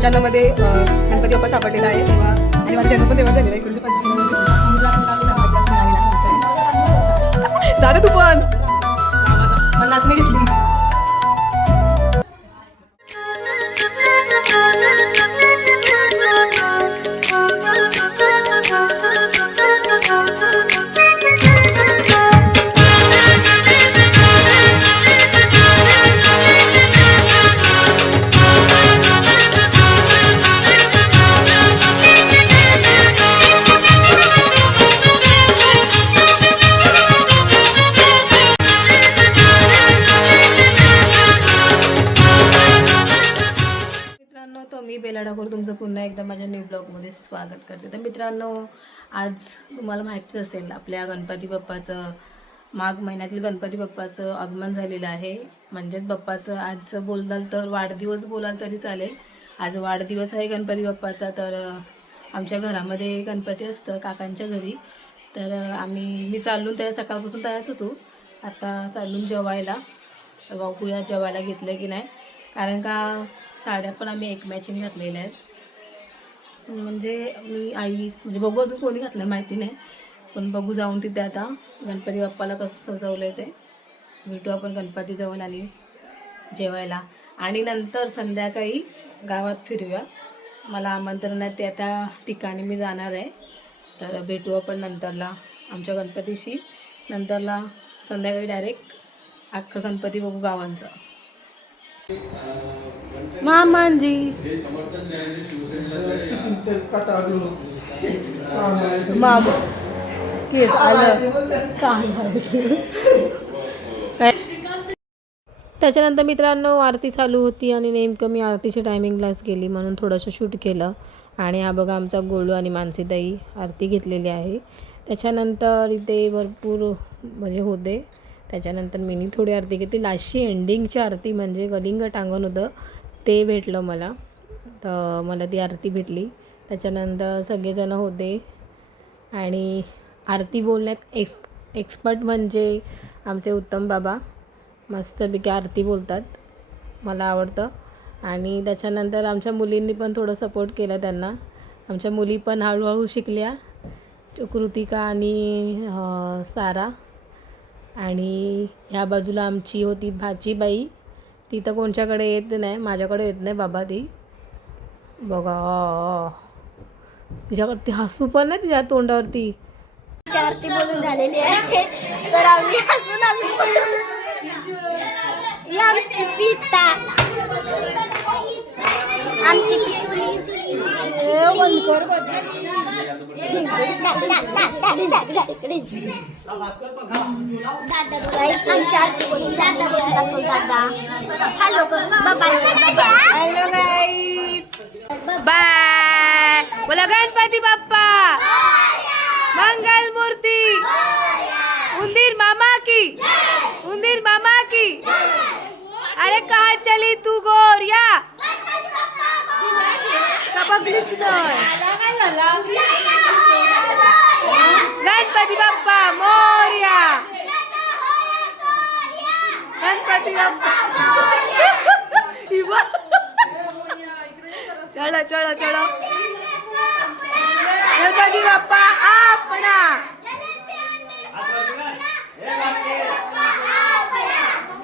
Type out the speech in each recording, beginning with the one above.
मध्ये गणपती बाप्पा सापडलेला आहे तेव्हा, आणि माझा जन्म पण तेव्हा झालेला आहे 1995 दादा तू पण मला नाचणी घेतली. मी बेला ठाकूर तुमचं पुन्हा एकदा माझ्या न्यू ब्लॉगमध्ये स्वागत करते. तर मित्रांनो, आज तुम्हाला माहितीच असेल आपल्या गणपती बाप्पाचं माघ महिन्यातील गणपती बाप्पाचं आगमन झालेलं आहे. म्हणजेच बाप्पाचं आज बोलाल तर वाढदिवस बोलाल तरी चालेल. आज वाढदिवस आहे गणपती बाप्पाचा. तर आमच्या घरामध्ये गणपती असतं काकांच्या घरी. तर मी चालून त्या सकाळपासून तयारच होतो. आता चालून जेवायला बघूया जेवायला घेतलं की नाही, कारण का साड्या पण आम्ही एक मॅचिंग घातलेल्या आहेत. म्हणजे मी आई म्हणजे बघू अजून कोणी घातलं माहिती नाही, पण बघू जाऊन तिथे आता गणपती बाप्पाला कसं सजवलं आहे ते भेटू आपण गणपती जवळ आणि जेवायला. आणि नंतर संध्याकाळी गावात फिरूया. मला आमंत्रण आहे त्या ठिकाणी मी जाणार आहे. तर भेटू आपण नंतरला आमच्या गणपतीशी. नंतरला संध्याकाळी डायरेक्ट अख्खा गणपती बघू गावांचा. मामांजी मामा केस आलं काय. त्याच्यानंतर मित्रांनो आरती चालू होती आणि नेमकं मी आरतीच्या टायमिंगलाच गेली म्हणून थोडंसं शूट केलं. आणि हा बघा आमचा गोलू आणि मानसीताई आरती घेतलेली आहे. त्याच्यानंतर इथे भरपूर म्हणजे होते. त्याच्यानंतर मीनी थोडी आरती घेतली. लास्टची एंडिंगची आरती म्हणजे कलिंग टांगण होतं ते भेटलं मला. तर मला ती आरती भेटली. त्याच्यानंतर सगळेजण होते आणि आरती बोलण्यात एक्सपर्ट म्हणजे आमचे उत्तम बाबा मस्तपैकी आरती बोलतात, मला आवडतं. आणि त्याच्यानंतर आमच्या मुलींनी पण थोडं सपोर्ट केलं त्यांना. आमच्या मुली पण हळूहळू शिकल्या, कृतिका आणि सारा. आणि ह्या बाजूला आमची होती भाचीबाई. ती तर कोणच्याकडे येत नाही, माझ्याकडे येत नाही बाबा. ती बघा तिच्याकडे ती हसू पण नाही तिच्या तोंडावरती. आरती बोलून झालेली आहे तर आम्ही हसून आमची पिता आमची आमची आरती बोलून दादा. Hello hello guys, bye. बोला गणपती बाप्पा मंगल मूर्ती, उंदीर मामा की, उंदीर मामा की. अरे कहाँ चली तू गोरिया गणपती बाप्पा मोरया, गणपती बाप्पा. चलो चलो चलो गणपती बाप्पा आपणा.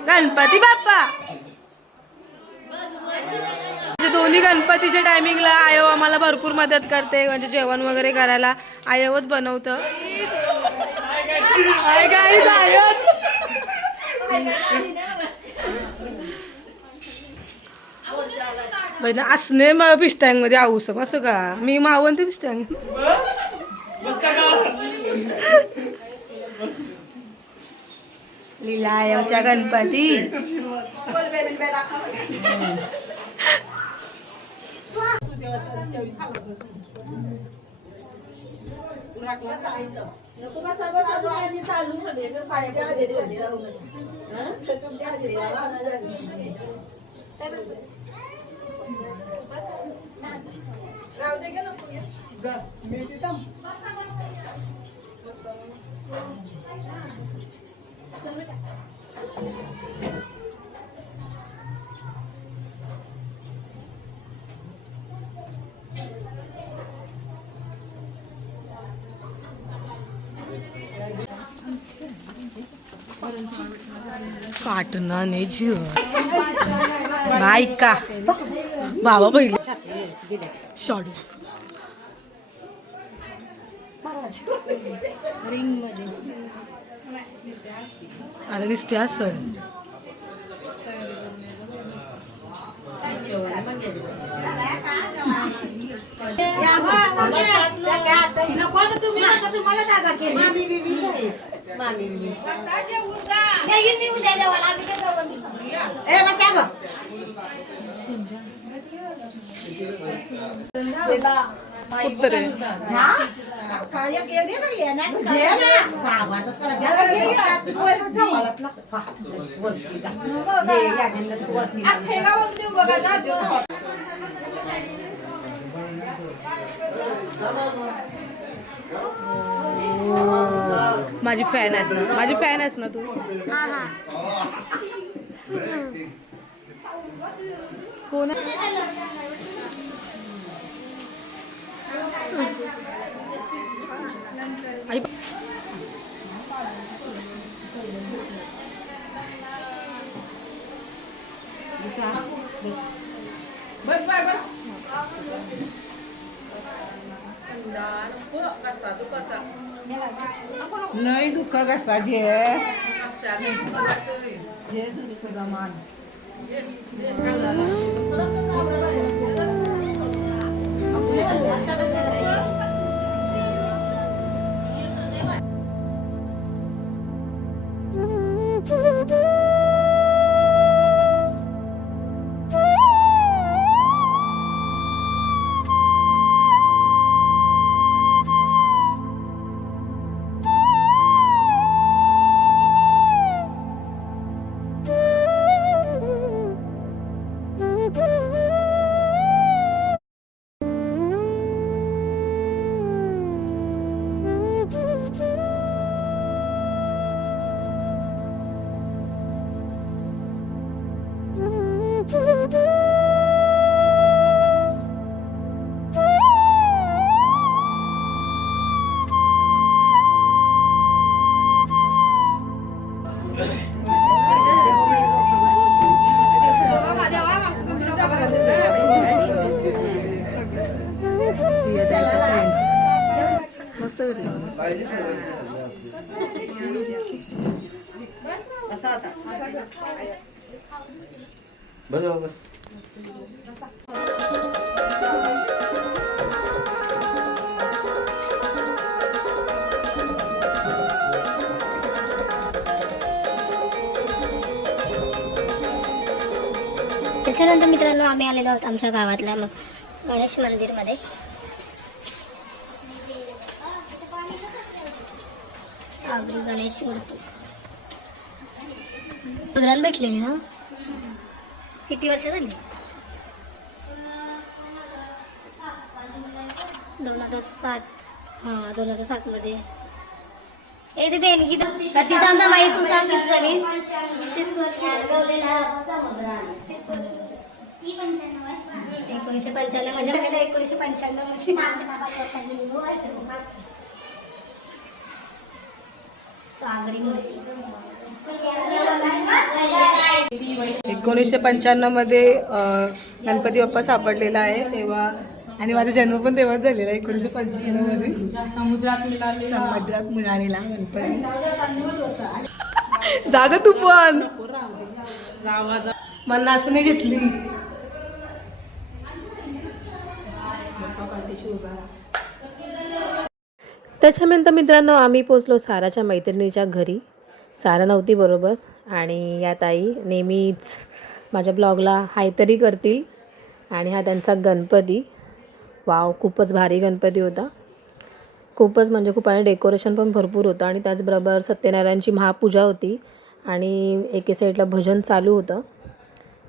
गणपती बाप्पा म्हणजे दोन्ही गणपतीच्या टायमिंगला आयो आम्हाला भरपूर मदत करते. म्हणजे जेवण वगैरे करायला आयोच बनवतं. असणे मग पिस्टँग मध्ये आऊस असं का मी मावण ते पिस्टँग. लीलाच्या गणपती पाटणाने जीव ऐका बाबा पहिले शॉर्ट रिंग मध्ये आता दिसते असं उत्तरे माझी फॅन आहेस ना माझी फॅन आहेस ना तू कोण आई नाही दुःख कसा जे तुझा मान मस्त बस बस त्याच्यानंतर मित्रांनो आम्ही आलेलो आहोत आमच्या गावातल्या मग गणेश मंदिरमध्ये. सागरी गणेश मूर्ती सगळ्यांना भेटलेली ना. किती वर्ष झाली? 2007. हां 2007 मध्ये. ए ते देणगी तिथं आमचा माहिती तू सांग किती झालीस? 30 वर्ष. 1995 म्हणजे 1995 मध्ये सागरी मूर्ती. 1995 मध्ये गणपती बाप्पा सापडलेला आहे तेव्हा आणि माझा जन्म पण तेव्हाच झालेला 1995 मध्ये समुद्रात मिळालेला गणपती. जागा तू पण मला असं नाही घेतली. त्याच्यानंतर मित्रांनो आम्ही पोचलो साराच्या मैत्रिणीच्या घरी. सारा नव्हती बरोबर आणि या ताई नेहमीच माझ्या ब्लॉगला हाय तरी करतील. आणि हा त्यांचा गणपती. वाव खूपच भारी गणपती होता. खूपच म्हणजे खूप आणि डेकोरेशन पण भरपूर होतं आणि त्याचबरोबर सत्यनारायणची महापूजा होती आणि एके साईडला भजन चालू होतं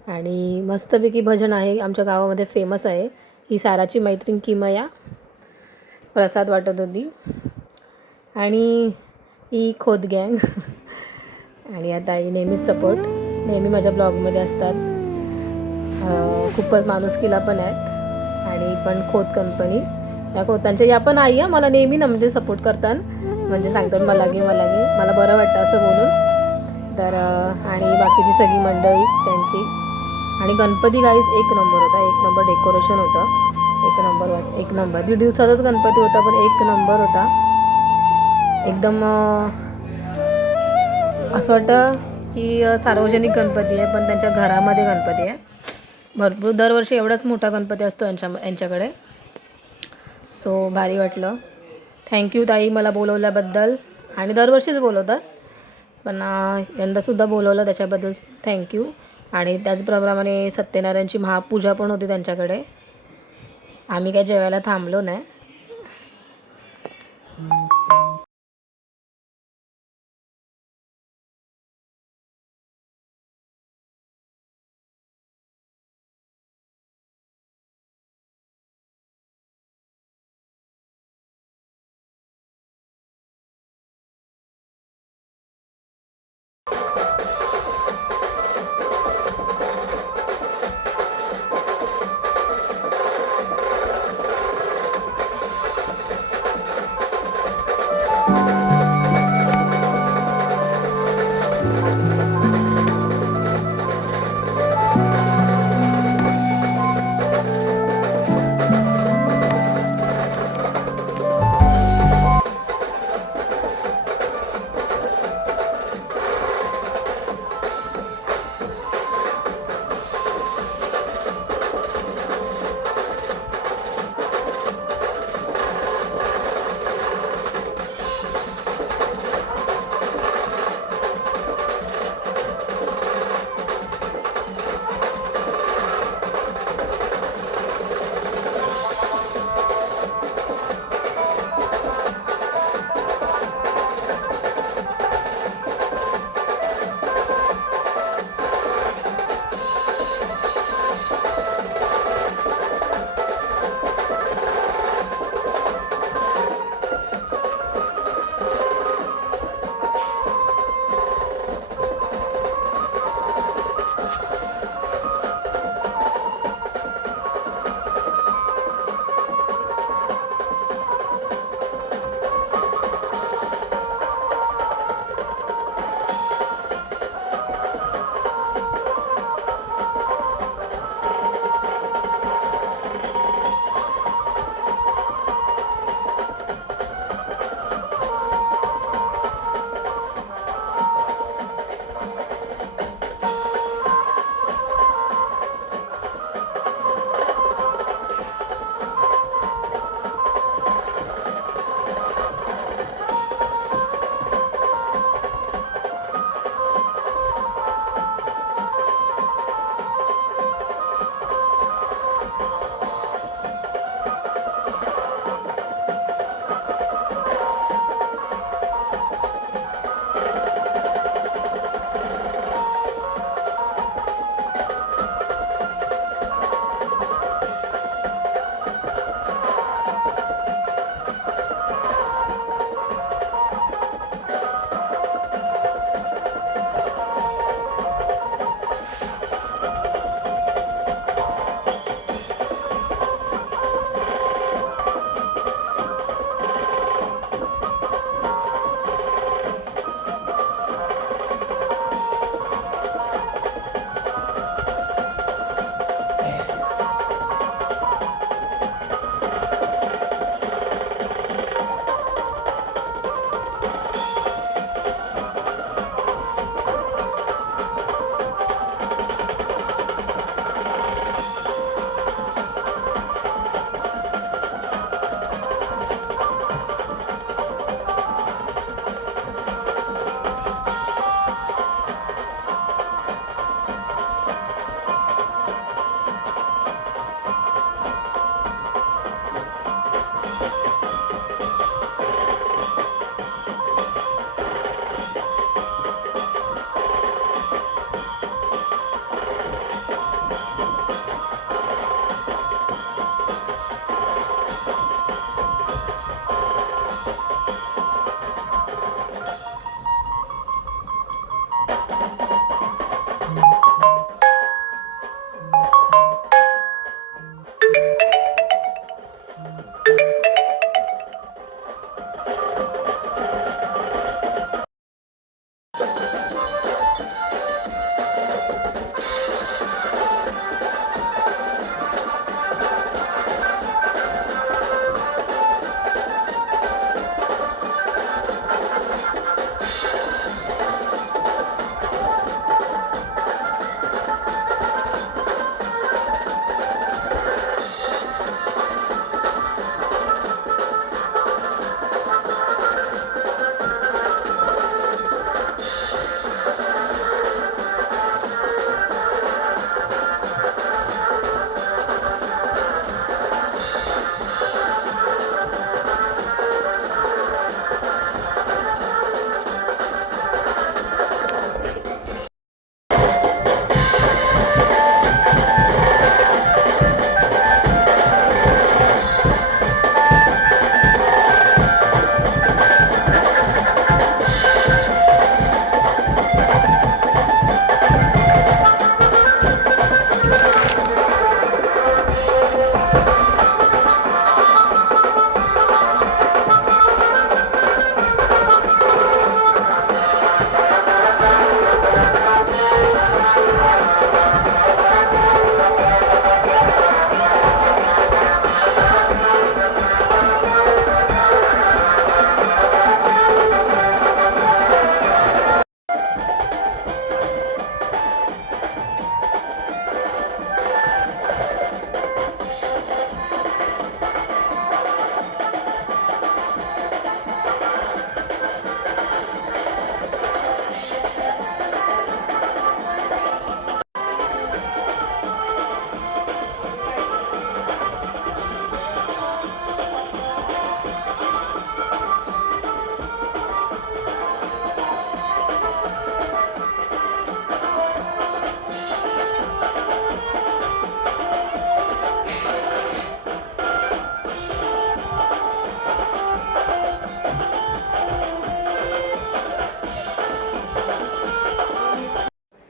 आणि मस्तपैकी भजन आहे. आमच्या गावामध्ये फेमस आहे. ही साराची मैत्रीण किमया प्रसाद वाटत होती आणि ही खोत गँग आणि आता आई नेहमीच सपोर्ट नेहमी माझ्या ब्लॉगमध्ये असतात. खूपच माणुसकीला पण आहेत आणि पण खोत कंपनी या खोतांच्या या पण आई मला नेहमी ना म्हणजे सपोर्ट करतात म्हणजे सांगतात मला घे मला बरं वाटतं असं बोलून. तर आणि बाकीची सगळी मंडळी त्यांची. आणि गणपती गाईस एक नंबर होता, एक नंबर डेकोरेशन होतं, एक नंबर 1.5 दिवसाचाच गणपती होता पण एक नंबर होता एकदम. असं वाटतं की सार्वजनिक गणपती आहे पण त्यांच्या घरामध्ये गणपती आहे. भरपूर दरवर्षी एवढाच मोठा गणपती असतो यांच्याकडे. सो भारी वाटलं. थँक्यू ताई मला बोलवल्याबद्दल. आणि दरवर्षीच बोलवतात पण यंदासुद्धा बोलवलं त्याच्याबद्दल थँक्यू. आणि त्याचप्रमाणे सत्यनारायणची महापूजा पण होती त्यांच्याकडे. आम्ही काय जेवायला थांबलो नाही.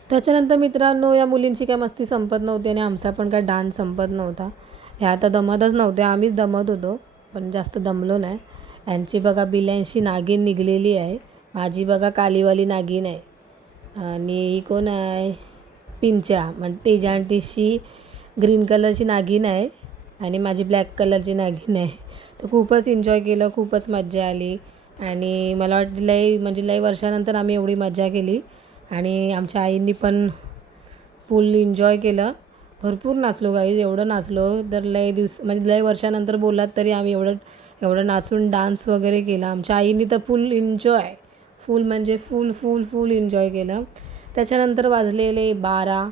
त्याच्यानंतर मित्रांनो या मुलींची काय मस्ती संपत नव्हती आणि आमचा पण काय डान्स संपत नव्हता. ह्या आता दमतच नव्हते, आम्हीच दमत होतो पण जास्त दमलो नाही. यांची बघा बिल्यांशी नागिन निघलेली आहे. माझी बघा कालीवाली नागिन आहे आणि ही कोण आहे पिंच्या म्हणजे तेजा आंटीशी ग्रीन कलरची नागिन आहे आणि माझी ब्लॅक कलरची नागिन आहे. तर खूपच एन्जॉय केलं, खूपच मज्जा आली आणि मला वाटतं लई वर्षानंतर आम्ही एवढी मजा केली आणि आमच्या आईंनी पण फुल एन्जॉय केलं. भरपूर नाचलो गाईज, एवढं नाचलो तर लई वर्षानंतर बोललात तरी आम्ही एवढं नाचून डान्स वगैरे केला. आमच्या आईंनी तर फुल एन्जॉय, फुल म्हणजे फुल एन्जॉय केलं. त्याच्यानंतर वाजलेले 12.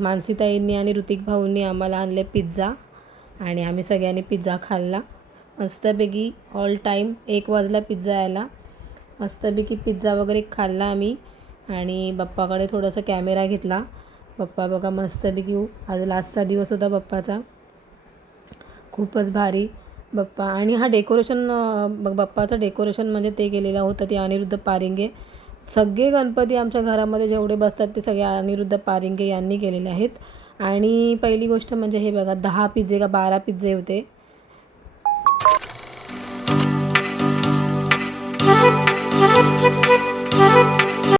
मानसीताईंनी आणि ऋतिक भाऊंनी आम्हाला आणले पिझ्झा आणि आम्ही सगळ्यांनी पिझ्झा खाल्ला मस्तपैकी. ऑल टाईम 1 वाजला पिझ्झा यायला. मस्तपैकी पिझ्झा वगैरे खाल्ला आम्ही आणि बाप्पाकडे थोडासा कॅमेरा घेतला. बाप्पा बघा मस्तपैकी आज लास्टचा दिवस होता बाप्पाचा, खूपच भारी बाप्पा. आणि हा डेकोरेशन बाप्पाचं डेकोरेशन म्हणजे ते केलेलं होतं ते अनिरुद्ध पारिंगे. सगळे गणपती आमच्या घरामध्ये जेवढे बसतात ते सगळे अनिरुद्ध पारिंगे यांनी केलेले आहेत. आणि पहिली गोष्ट म्हणजे हे बघा 10 पिझ्झे का 12 पिझ्झे होते.